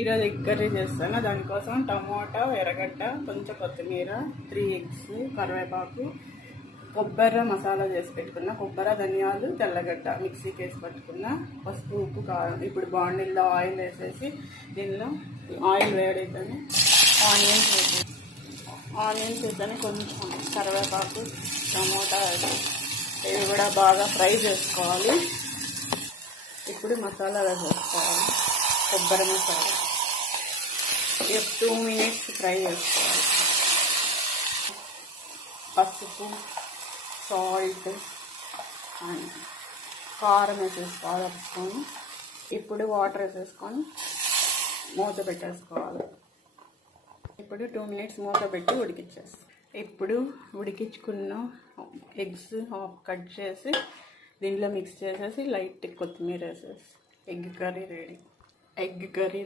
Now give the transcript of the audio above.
ఈరోజు egg curry చేస్తాను. దానికోసం టమోటా, ఎర్రగడ్డ, కొంచెం కొత్తిమీర, 3 ఎగ్స్, కరివేపాకు, కొబ్బరి మసాలా చేసి పెట్టుకున్న, కొబ్బరి, ధనియాలు, తెల్లగడ్డ మిక్సీకి వేసి పట్టుకున్న, పసుపు, ఉప్పు, కారం. ఇప్పుడు బాండిల్లో ఆయిల్ వేసేసి దీనిలో ఆయిల్ వేడైతేనే ఆనియన్స్ వేస్తేనే కొంచెం కరివేపాకు, టమోటా ఇవి కూడా బాగా ఫ్రై చేసుకోవాలి. ఇప్పుడు మసాలా వేసేసుకోవాలి. కొబ్బరి మసాలా 2 మినిట్స్ ఫ్రై చేసుకోవాలి. పసుపు, సాల్ట్ అండ్ కారం వేసేసుకోవాలి. ఇప్పుడు వాటర్ వేసేసుకొని మూత పెట్టేసుకోవాలి. ఇప్పుడు 2 మినిట్స్ మూత పెట్టి ఉడికిచ్చేస్తాం. ఇప్పుడు ఉడికించుకున్న ఎగ్స్ హాఫ్ కట్ చేసి దీంట్లో మిక్స్ చేసేసి లైట్ కొత్తిమీర వేసేసి ఎగ్ కర్రీ రెడీ.